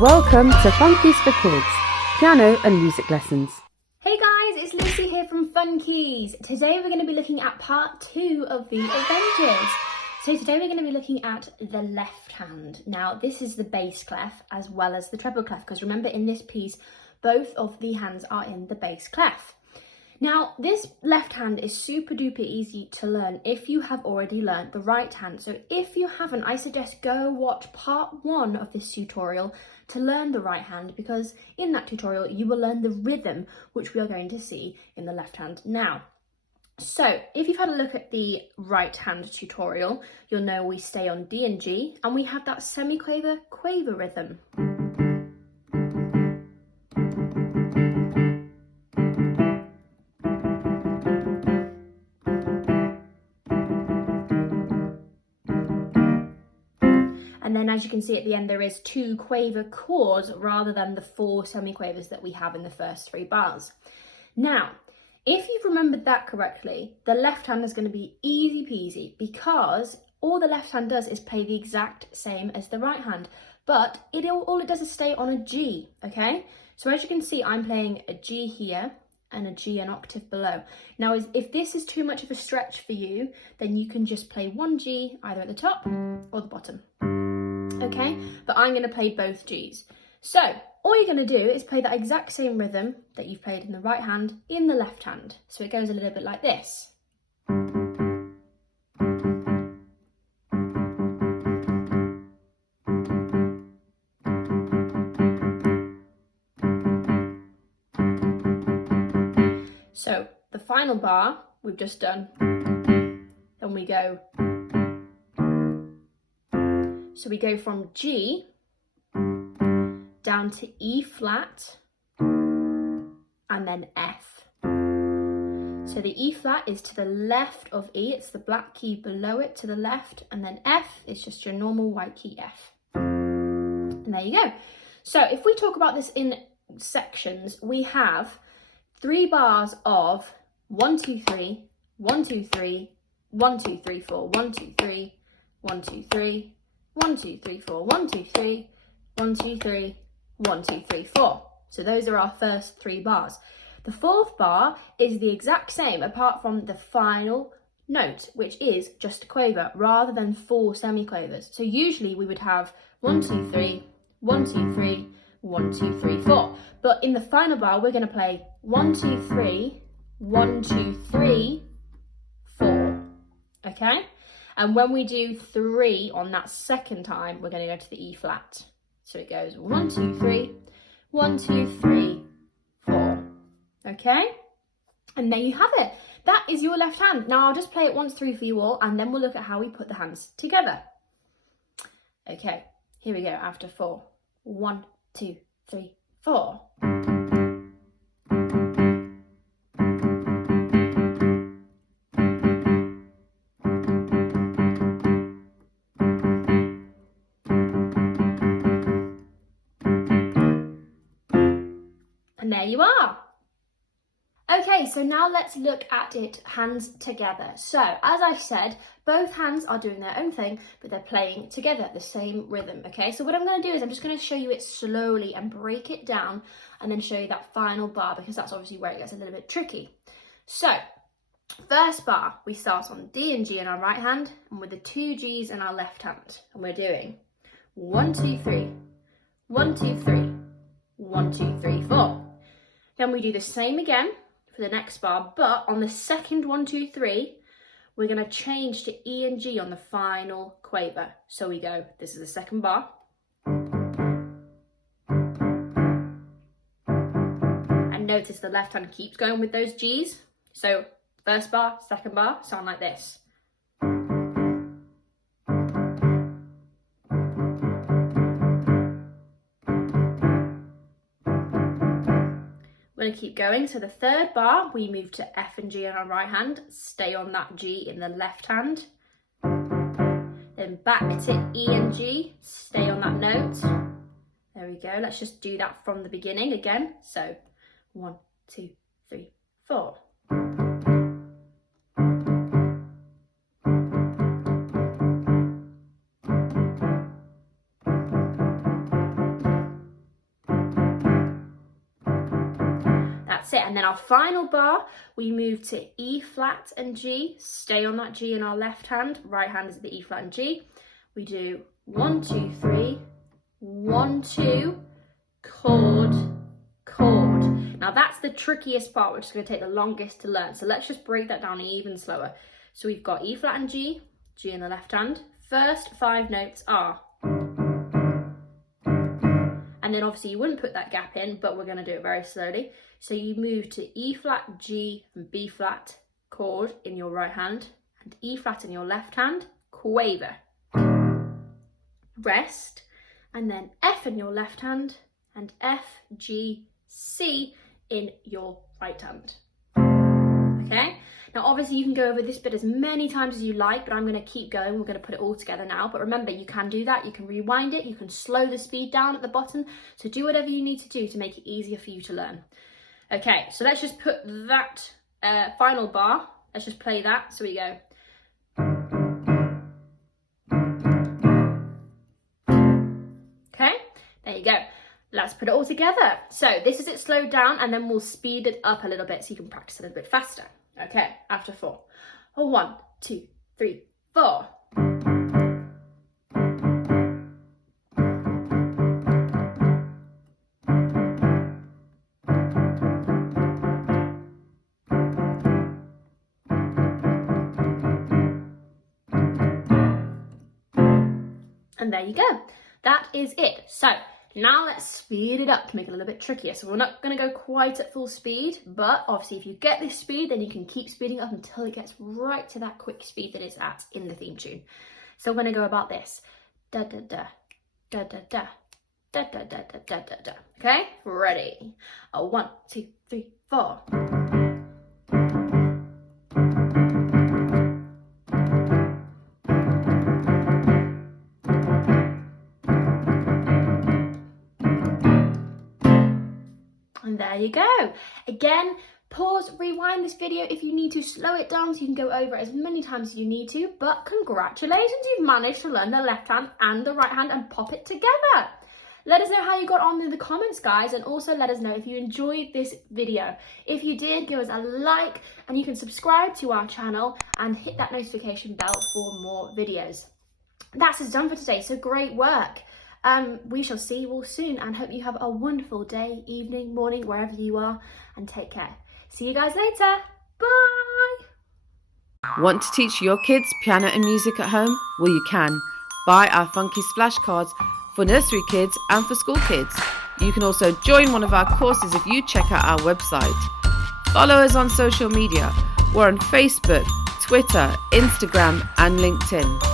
Welcome to Fun-Keys for Kids, piano and music lessons. Hey guys, it's Lucy here from Fun-Keys. Today we're going to be looking at part 2 of the Avengers. So today we're going to be looking at the left hand. Now this is the bass clef as well as the treble clef, because remember in this piece both of the hands are in the bass clef. Now this left hand is super duper easy to learn if you have already learned the right hand. So if you haven't, I suggest go watch part 1 of this tutorial to learn the right hand, because in that tutorial you will learn the rhythm which we are going to see in the left hand now. So if you've had a look at the right hand tutorial, you'll know we stay on D and G and we have that semiquaver quaver rhythm. And then as you can see at the end, there is 2 quaver chords rather than the 4 semiquavers that we have in the first 3 bars. Now, if you've remembered that correctly, the left hand is going to be easy peasy, because all the left hand does is play the exact same as the right hand, but all it does is stay on a G, okay? So as you can see, I'm playing a G here and a G an octave below. Now, if this is too much of a stretch for you, then you can just play one G either at the top or the bottom. Okay, but I'm going to play both Gs. So all you're going to do is play that exact same rhythm that you've played in the right hand in the left hand. So it goes a little bit like this. So the final bar we've just done, then we go. So we go from G down to E flat and then F. So the E flat is to the left of E, it's the black key below it to the left, and then F is just your normal white key F. And there you go. So if we talk about this in sections, we have 3 bars of 1, 2, 3, 1, 2, 3, 1, 2, 3, 4, 1, 2, 3, 1, 2, 3, 1, 2, 3, 4, 1, 2, 3, 1, 2, 3, 1, 2, 3, 4. So those are our first 3 bars. The 4th bar is the exact same apart from the final note, which is just a quaver rather than 4 semiquavers. So usually we would have 1, 2, 3, 1, 2, 3, 1, 2, 3, 4. But in the final bar, we're going to play 1, 2, 3, 1, 2, 3, 4. Okay? And when we do 3 on that second time, we're going to go to the E flat. So it goes 1, 2, 3, 1, 2, 3, 4. Okay? And there you have it. That is your left hand. Now I'll just play it once through for you all, and then we'll look at how we put the hands together. Okay, here we go after 4. 1, 2, 3, 4. And there you are. Okay, so now let's look at it hands together. So as I said, both hands are doing their own thing, but they're playing together the same rhythm. Okay, so what I'm going to do is I'm just going to show you it slowly and break it down, and then show you that final bar, because that's obviously where it gets a little bit tricky. So first bar, we start on D and G in our right hand and with the 2 Gs in our left hand, and we're doing 1, 2, 3, 1, 2, 3, 1, 2, 3, 4. Then we do the same again for the next bar, but on the second 1, 2, 3, we're going to change to E and G on the final quaver. So we go, this is the second bar. And notice the left hand keeps going with those Gs. So first bar, second bar, sound like this. We're going to keep going. So the third bar, we move to F and G on our right hand, stay on that G in the left hand. Then back to E and G, stay on that note. There we go. Let's just do that from the beginning again. So 1, 2, 3, 4. That's it. And then our final bar, we move to E flat and G. Stay on that G in our left hand. Right hand is the E flat and G. We do 1, 2, 3, 1, 2, chord, chord. Now that's the trickiest part, which is going to take the longest to learn. So let's just break that down even slower. So we've got E flat and G, G in the left hand. First 5 notes are. And then obviously you wouldn't put that gap in, but we're going to do it very slowly. So you move to E flat, G and B flat chord in your right hand and E flat in your left hand, quaver. Rest, and then F in your left hand and F, G, C in your right hand. Okay? Now obviously you can go over this bit as many times as you like, but I'm going to keep going. We're going to put it all together now. But remember, you can do that. You can rewind it. You can slow the speed down at the bottom. So do whatever you need to do to make it easier for you to learn. Okay, so let's just put that final bar. Let's just play that. So we go. Okay, there you go. Let's put it all together. So this is it slowed down, and then we'll speed it up a little bit so you can practice a little bit faster. Okay, after 4. 1, 2, 3, 4. And there you go. That is it. So now let's speed it up to make it a little bit trickier. So we're not going to go quite at full speed, but obviously if you get this speed, then you can keep speeding up until it gets right to that quick speed that it's at in the theme tune. So we're going to go about this. Da da da, da da da, da da da da da da da. Okay, ready? 1, 2, 3, 4. And there you go. Again, pause, rewind this video if you need to, slow it down so you can go over it as many times as you need to. But congratulations, you've managed to learn the left hand and the right hand and pop it together. Let us know how you got on in the comments, guys, and also let us know if you enjoyed this video. If you did, give us a like, and you can subscribe to our channel and hit that notification bell for more videos. That's us done for today, so great work. We shall see you all soon, and hope you have a wonderful day, evening, morning, wherever you are, and take care. See you guys later. Bye. Want to teach your kids piano and music at home? Well, you can. Buy our funky splash cards for nursery kids and for school kids. You can also join one of our courses if you check out our website. Follow us on social media. We're on Facebook, Twitter, Instagram, and LinkedIn.